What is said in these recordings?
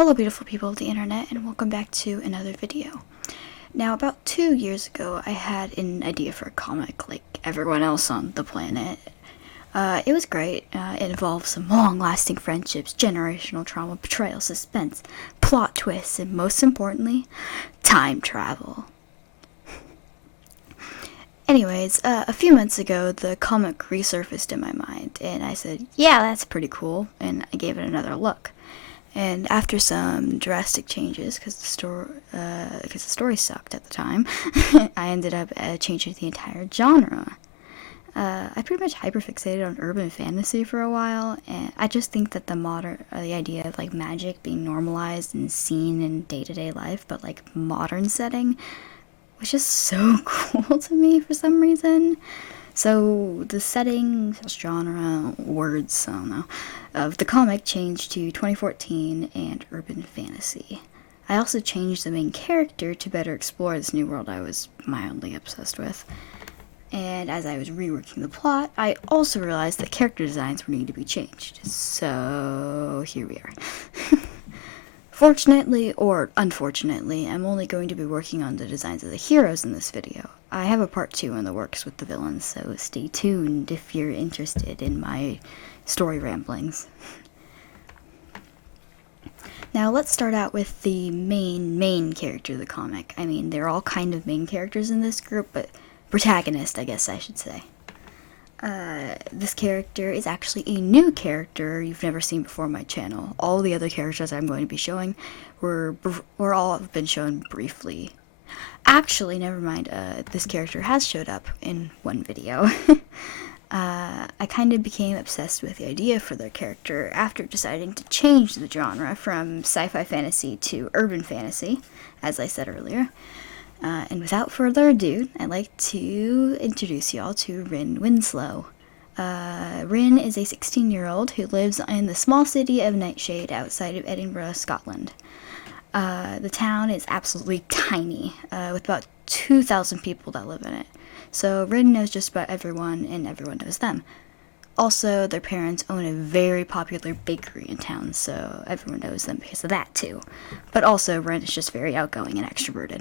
Hello beautiful people of the internet, and welcome back to another video. Now, about 2 years ago, I had an idea for a comic like everyone else on the planet. It was great. It involved some long-lasting friendships, generational trauma, betrayal, suspense, plot twists, and most importantly, time travel. Anyways, a few months ago, the comic resurfaced in my mind, and I said, yeah, that's pretty cool, and I gave it another look. And after some drastic changes, because the story sucked at the time, I ended up changing the entire genre. I pretty much hyperfixated on urban fantasy for a while, and I just think that the idea of like magic being normalized and seen in day-to-day life, but like modern setting, was just so cool to me for some reason. So the setting, genre, words, I don't know, of the comic changed to 2014 and urban fantasy. I also changed the main character to better explore this new world I was mildly obsessed with. And as I was reworking the plot, I also realized that character designs would need to be changed. So here we are. Fortunately, or unfortunately, I'm only going to be working on the designs of the heroes in this video. I have a part 2 in the works with the villains, so stay tuned if you're interested in my story ramblings. Now let's start out with the main character of the comic. I mean, they're all kind of main characters in this group, but protagonist, I guess I should say. This character is actually a new character you've never seen before on my channel. All the other characters I'm going to be showing were all have been shown briefly. Actually, never mind, this character has showed up in one video. I kind of became obsessed with the idea for their character after deciding to change the genre from sci-fi fantasy to urban fantasy, as I said earlier. And without further ado, I'd like to introduce y'all to Rin Winslow. Rin is a 16-year-old who lives in the small city of Nightshade outside of Edinburgh, Scotland. The town is absolutely tiny, with about 2,000 people that live in it. So Rin knows just about everyone, and everyone knows them. Also, their parents own a very popular bakery in town, so everyone knows them because of that too. But also, Rin is just very outgoing and extroverted.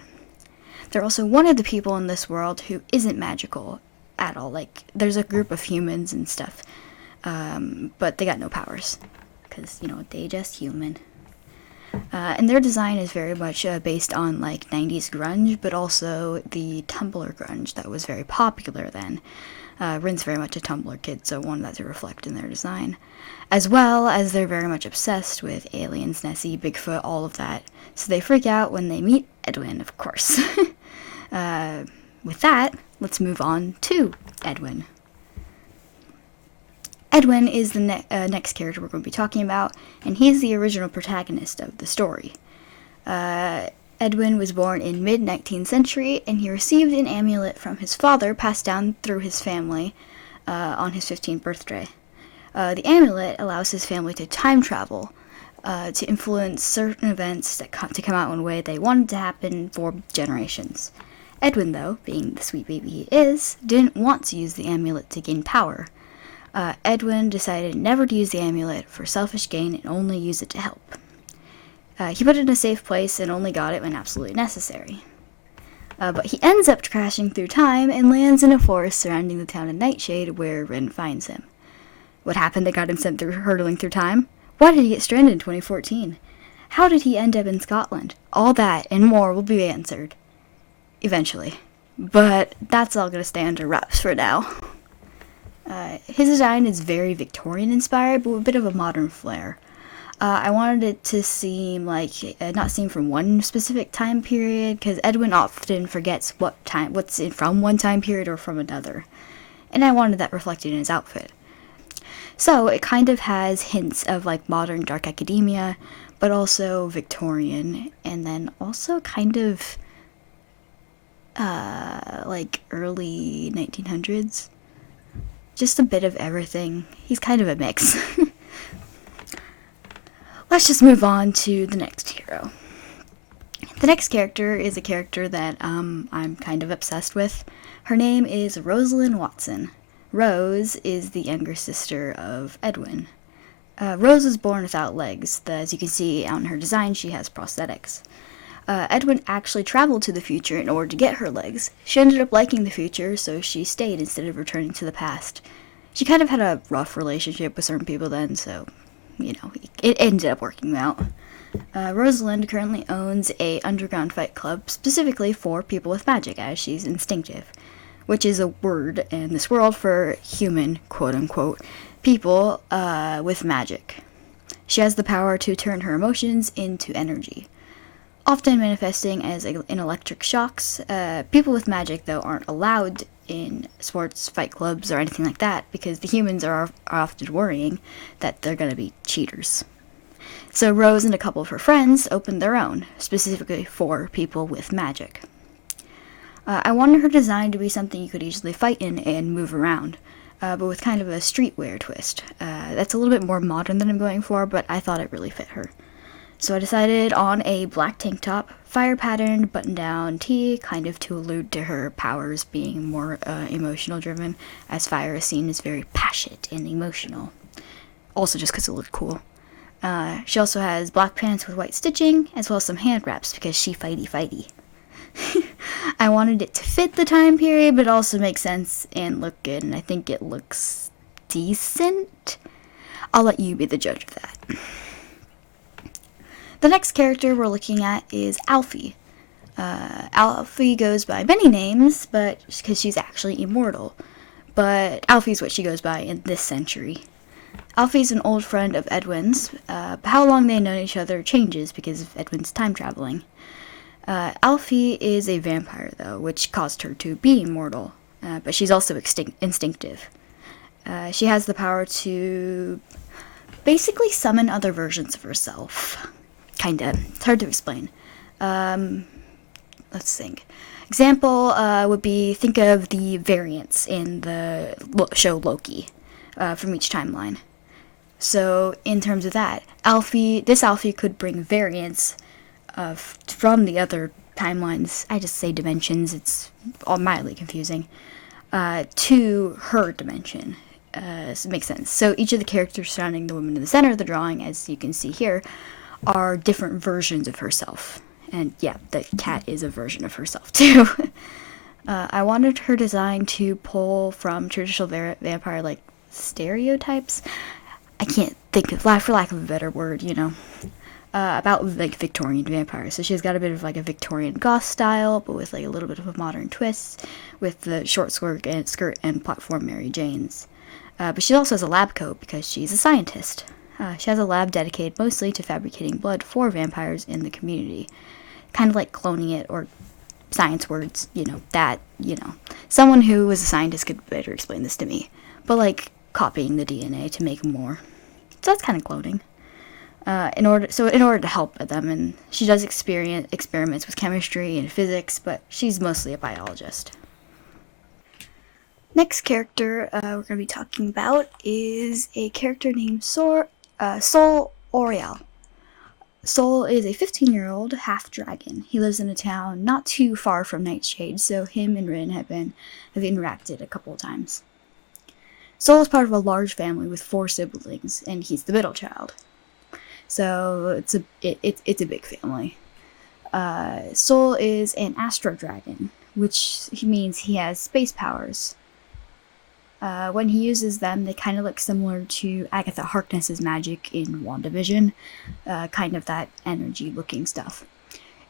They're also one of the people in this world who isn't magical at all. Like, there's a group of humans and stuff, but they got no powers, because, you know, they just human. And their design is very much based on, like, 90s grunge, but also the Tumblr grunge that was very popular then. Rin's very much a Tumblr kid, so wanted that to reflect in their design. As well as they're very much obsessed with aliens, Nessie, Bigfoot, all of that. So they freak out when they meet Edwin, of course. With that, let's move on to Edwin. Edwin is the next character we're going to be talking about, and he's the original protagonist of the story. Edwin was born in mid-19th century, and he received an amulet from his father passed down through his family on his 15th birthday. The amulet allows his family to time travel, to influence certain events to come out in a way they wanted to happen for generations. Edwin, though, being the sweet baby he is, didn't want to use the amulet to gain power. Edwin decided never to use the amulet for selfish gain and only use it to help. He put it in a safe place and only got it when absolutely necessary. But he ends up crashing through time and lands in a forest surrounding the town of Nightshade, where Rin finds him. What happened that got him sent hurtling through time? Why did he get stranded in 2014? How did he end up in Scotland? All that and more will be answered eventually. But that's all going to stay under wraps for now. His design is very Victorian inspired, but with a bit of a modern flair. I wanted it to seem like, not seem from one specific time period, because Edwin often forgets what's from one time period or from another. And I wanted that reflected in his outfit. So it kind of has hints of like modern dark academia, but also Victorian, and then also kind of like early 1900s. Just a bit of everything. He's kind of a mix. Let's just move on to the next hero. The next character is a character that I'm kind of obsessed with. Her name is Rosalind Watson. Rose is the younger sister of Edwin. Rose was born without legs. As you can see on her design, she has prosthetics. Edwin actually traveled to the future in order to get her legs. She ended up liking the future, so she stayed instead of returning to the past. She kind of had a rough relationship with certain people then, so, it ended up working out. Rosalind currently owns a underground fight club specifically for people with magic, as she's instinctive, which is a word in this world for human, quote-unquote, people with magic. She has the power to turn her emotions into energy, often manifesting as in electric shocks. People with magic, though, aren't allowed in sports, fight clubs, or anything like that, because the humans are often worrying that they're going to be cheaters. So Rose and a couple of her friends opened their own, specifically for people with magic. I wanted her design to be something you could easily fight in and move around, but with kind of a streetwear twist. That's a little bit more modern than I'm going for, but I thought it really fit her. So I decided on a black tank top, fire patterned button-down tee, kind of to allude to her powers being more emotional driven, as fire is seen as very passionate and emotional. Also just because it looked cool. She also has black pants with white stitching, as well as some hand wraps, because she fighty. I wanted it to fit the time period, but also make sense and look good, and I think it looks decent. I'll let you be the judge of that. The next character we're looking at is Alfie. Alfie goes by many names, but because she's actually immortal. But Alfie's what she goes by in this century. Alfie's an old friend of Edwin's. How long they've known each other changes because of Edwin's time traveling. Alfie is a vampire, though, which caused her to be immortal. But she's also instinctive. She has the power to basically summon other versions of herself. Kinda. It's hard to explain. Let's think. Example would be, think of the variants in the show Loki from each timeline. So, in terms of that, this Alfie could bring variants from the other timelines, I just say dimensions, it's all mildly confusing, to her dimension. So it makes sense. So each of the characters surrounding the woman in the center of the drawing, as you can see here, are different versions of herself. And yeah, the cat is a version of herself too. I wanted her design to pull from traditional vampire like stereotypes. I can't think of, for lack of a better word, about like Victorian vampires. So she's got a bit of like a Victorian goth style, but with like a little bit of a modern twist, with the short skirt and platform Mary Janes. But she also has a lab coat because she's a scientist. She has a lab dedicated mostly to fabricating blood for vampires in the community. Kind of like cloning it, or science words, Someone who was a scientist could better explain this to me. But like copying the DNA to make more. So that's kind of cloning. In order to help them, and she does experiments with chemistry and physics, but she's mostly a biologist. Next character we're going to be talking about is a character named Sol Oriel. Sol is a 15-year-old half-dragon. He lives in a town not too far from Nightshade, so him and Rin have interacted a couple of times. Sol is part of a large family with 4 siblings, and he's the middle child. So it's a big family. Sol is an astro dragon, which means he has space powers. When he uses them, they kind of look similar to Agatha Harkness's magic in WandaVision, kind of that energy-looking stuff.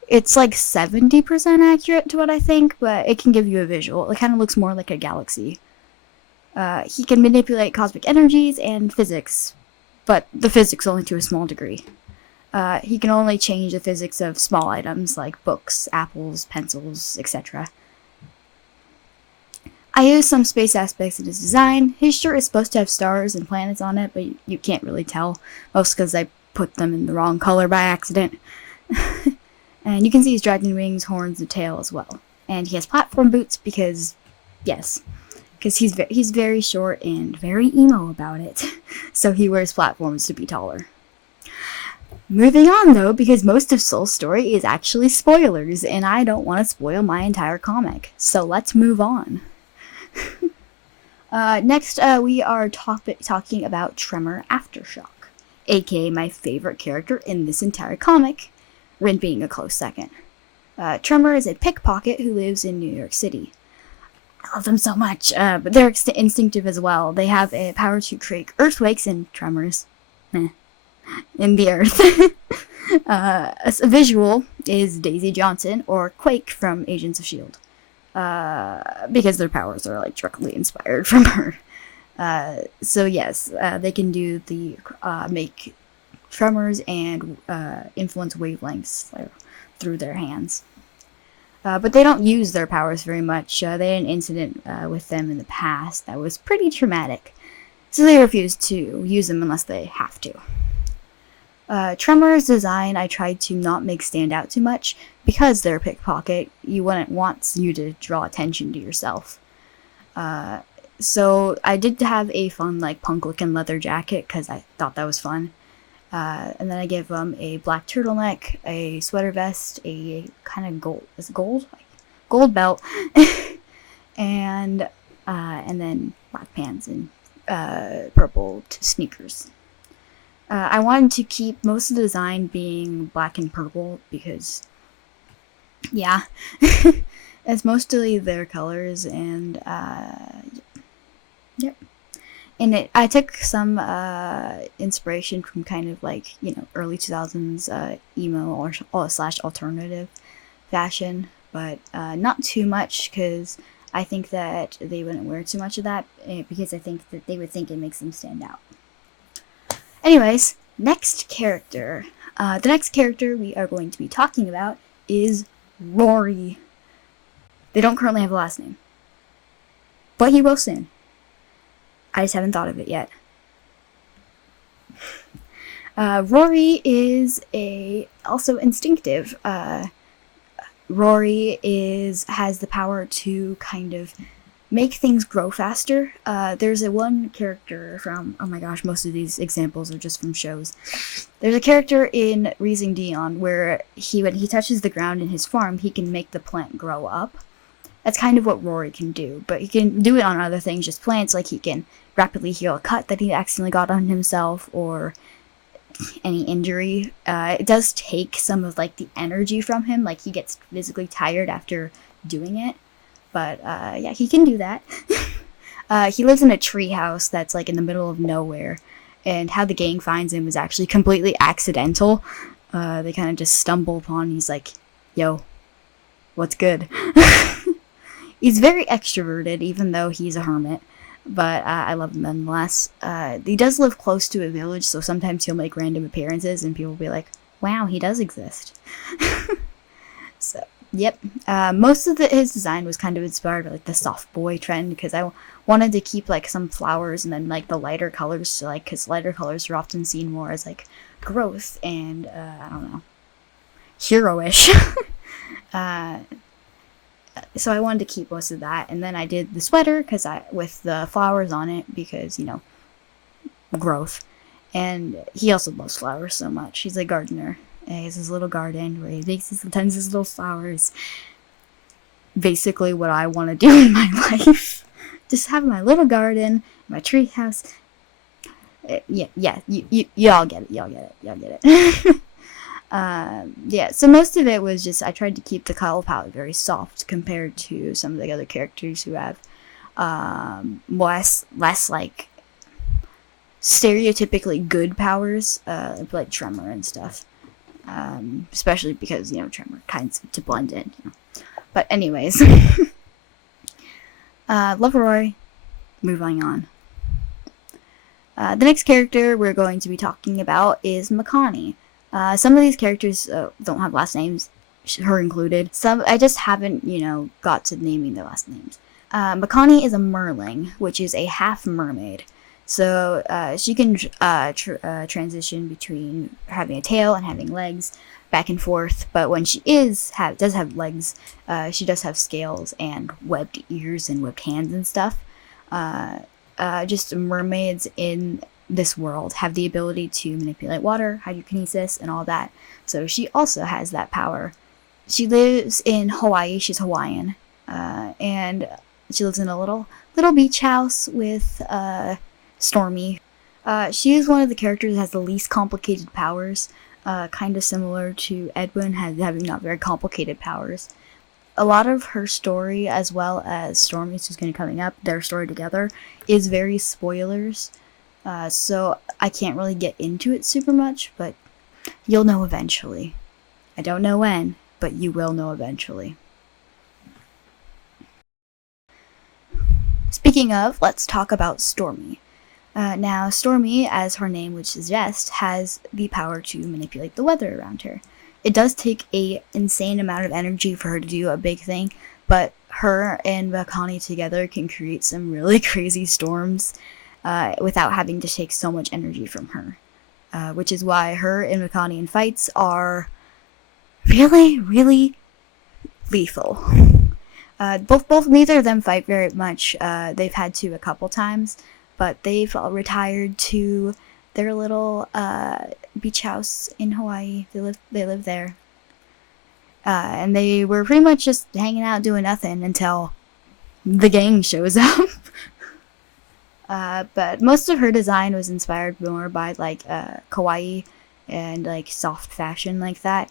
It's like 70% accurate to what I think, but it can give you a visual. It kind of looks more like a galaxy. He can manipulate cosmic energies and physics, but the physics only to a small degree. He can only change the physics of small items like books, apples, pencils, etc. I used some space aspects in his design. His shirt is supposed to have stars and planets on it, but you can't really tell, most because I put them in the wrong color by accident. And you can see his dragon wings, horns, and tail as well. And he has platform boots because, yes, because he's very short and very emo about it. So he wears platforms to be taller. Moving on, though, because most of Sol's story is actually spoilers, and I don't want to spoil my entire comic. So let's move on. Next, we are talking about Tremor Aftershock. aka my favorite character in this entire comic, Rin being a close second. Tremor is a pickpocket who lives in New York City. I love them so much, but they're instinctive as well. They have a power to create earthquakes and tremors in the earth. A visual is Daisy Johnson, or Quake from Agents of S.H.I.E.L.D., because their powers are like directly inspired from her. So yes, they can do the make tremors and influence wavelengths through their hands. But they don't use their powers very much. They had an incident with them in the past that was pretty traumatic, so they refuse to use them unless they have to. Tremor's design I tried to not make stand out too much, because they're a pickpocket. You wouldn't want you to draw attention to yourself. So I did have a fun like punk-looking leather jacket because I thought that was fun. And then I gave them a black turtleneck, a sweater vest, a kind of gold belt, and then black pants and purple sneakers. I wanted to keep most of the design being black and purple because, yeah, it's mostly their colors, and yep. And I took some inspiration from kind of like, early 2000s emo or slash alternative fashion, but not too much, because I think that they wouldn't wear too much of that, because I think that they would think it makes them stand out. Anyways, next character. The next character we are going to be talking about is Rory. They don't currently have a last name, but he will soon. I just haven't thought of it yet. Rory is also instinctive. Rory has the power to kind of make things grow faster. There's one character from, oh my gosh, most of these examples are just from shows. There's a character in Raising Dion where when he touches the ground in his farm, he can make the plant grow up. That's kind of what Rory can do, but he can do it on other things, just plants, like he can rapidly heal a cut that he accidentally got on himself, or any injury. It does take some of like the energy from him, like he gets physically tired after doing it, but yeah, he can do that. He lives in a tree house that's like in the middle of nowhere, and how the gang finds him is actually completely accidental. They kind of just stumble upon, he's like, yo, what's good? He's very extroverted, even though he's a hermit, but I love him nonetheless. He does live close to a village, so sometimes he'll make random appearances, and people will be like, wow, he does exist. So, yep. Most of his design was kind of inspired by like the soft boy trend, because I wanted to keep like some flowers and then like the lighter colors, so, like, because lighter colors are often seen more as like growth and, I don't know, hero-ish. So I wanted to keep most of that, and then I did the sweater with the flowers on it, because growth. And he also loves flowers so much. He's a gardener. He has his little garden where he tends his little flowers. Basically, what I want to do in my life, just have my little garden, my tree house. Yeah. Y'all get it. Yeah, so most of it was just, I tried to keep the color palette very soft compared to some of the other characters who have less like stereotypically good powers, like Tremor and stuff. Especially because, Tremor kinds to blend in. But anyways, love Rory. Moving on. The next character we're going to be talking about is Makani. Some of these characters don't have last names, her included. Some I just haven't, got to naming their last names. Makani is a merling, which is a half mermaid. So she can transition between having a tail and having legs, back and forth. But when she does have legs, she does have scales and webbed ears and webbed hands and stuff. Just mermaids in this world have the ability to manipulate water, hydrokinesis, and all that. So she also has that power. She lives in Hawaii. She's Hawaiian, and she lives in a little beach house with Stormy. She is one of the characters that has the least complicated powers, kind of similar to Edwin, having not very complicated powers. A lot of her story, as well as Stormy's, who's going to be coming up, their story together, is very spoilers. So I can't really get into it super much, but you'll know eventually. I don't know when, but you will know eventually. Speaking of, let's talk about Stormy. Now, Stormy, as her name would suggest, has the power to manipulate the weather around her. It does take a insane amount of energy for her to do a big thing, but her and Makani together can create some really crazy storms without having to take so much energy from her. Which is why her and Makani in fights are really, really lethal. Neither of them fight very much. They've had to a couple times, but they've retired to their little beach house in Hawaii. They live there, and they were pretty much just hanging out doing nothing until the gang shows up. But most of her design was inspired more by like kawaii and like soft fashion like that.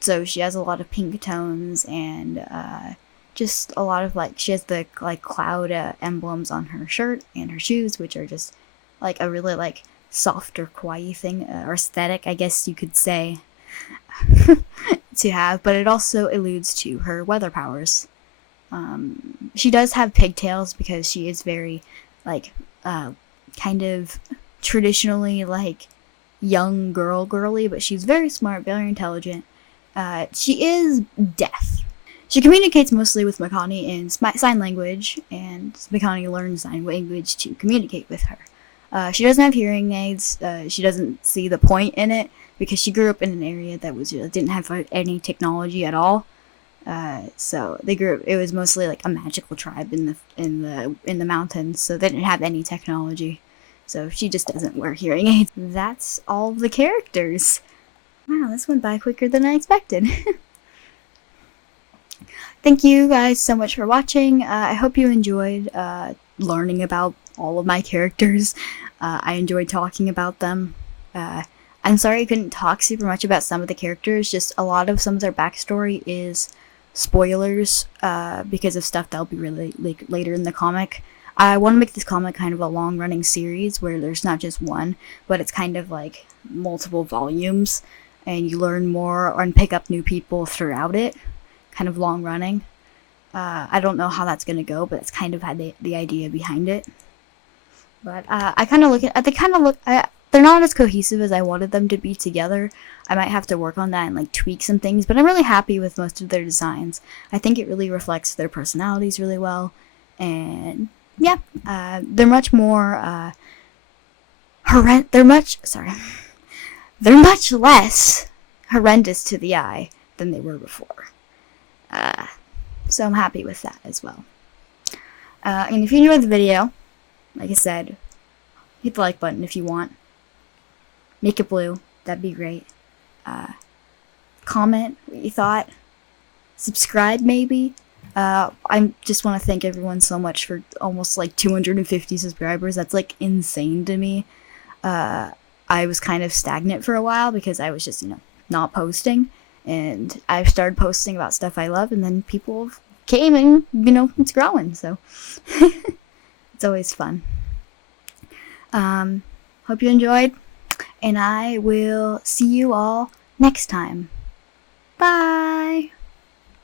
So she has a lot of pink tones and just a lot of like, she has the like cloud emblems on her shirt and her shoes, which are just like a really like softer kawaii thing or aesthetic, I guess you could say, to have. But it also alludes to her weather powers. She does have pigtails because she is very like kind of traditionally like young girly, but she's very smart, very intelligent. She is deaf. She communicates mostly with Makani in sign language, and Makani learns sign language to communicate with her. She doesn't have hearing aids. She doesn't see the point in it because she grew up in an area that didn't have any technology at all. So they grew up, it was mostly like a magical tribe in the mountains, so they didn't have any technology. So she just doesn't wear hearing aids. That's all the characters. Wow, this went by quicker than I expected. Thank you guys so much for watching. I hope you enjoyed learning about all of my characters. I enjoyed talking about them. I'm sorry I couldn't talk super much about some of the characters, just a lot of some of their backstory is spoilers because of stuff that'll be really like later in the comic. I want to make this comic kind of a long-running series where there's not just one, but it's kind of like multiple volumes, and you learn more and pick up new people throughout it, kind of long-running. I don't know how that's gonna go, but it's kind of had the idea behind it. But I kind of they're not as cohesive as I wanted them to be together. I might have to work on that and like tweak some things, but I'm really happy with most of their designs. I think it really reflects their personalities really well, and yeah, they're much more they're much less horrendous to the eye than they were before. So I'm happy with that as well. And if you enjoyed the video, like I said, hit the like button if you want. Make it blue. That'd be great. Comment what you thought. Subscribe maybe. I just want to thank everyone so much for almost like 250 subscribers. That's like insane to me. I was kind of stagnant for a while because I was just, not posting. And I've started posting about stuff I love, and then people came and, it's growing. So it's always fun. Hope you enjoyed, and I will see you all next time. Bye!